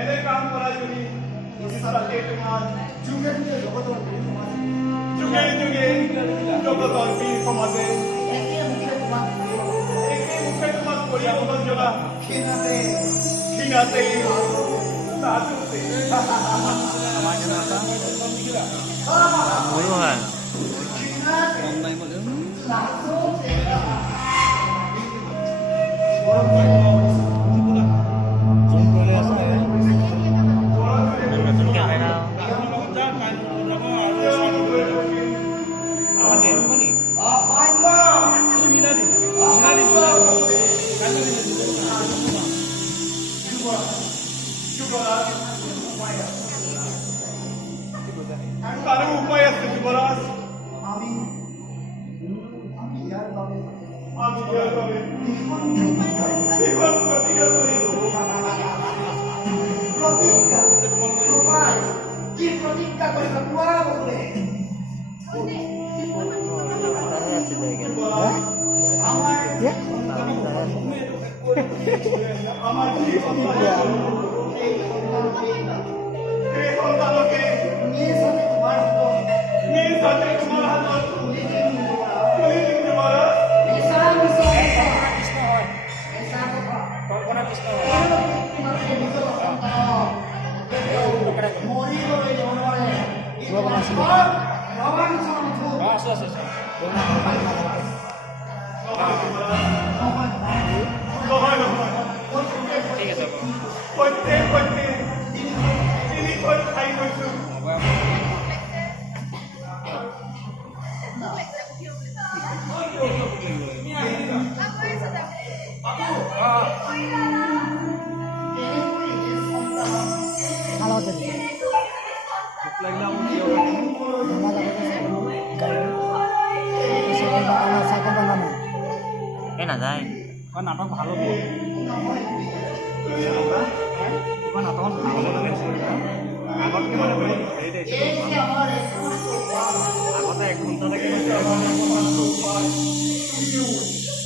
এনে কাম কৰা যদি ইচ্ছাতে তোমাৰ যুগে জগতৰ জগতৰ বীৰ সমাজে একে মুখে তোমাক কৰি অৱদান জনা ক্ষীণাতে তাৰো উপায় আছে যুৱৰাজ আমি ইয়াৰ বাবে কি প্ৰতিজ্ঞা কৰিবা কোৱা বোলে আমাৰ এই সন্তানকে নিজ হাতে তোমাৰ হাতত তুলি দিম যুৱৰাজ নাযায় নাটক ভাল হ'ব নাটকত আগতকে মানে বহুত হেৰি আগতে 1 ঘণ্টালৈকে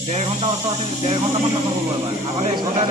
1.5 ঘণ্টা ওচৰত 1.5 ঘণ্টামান নাটক হ'ব আগতে 1 ঘণ্টা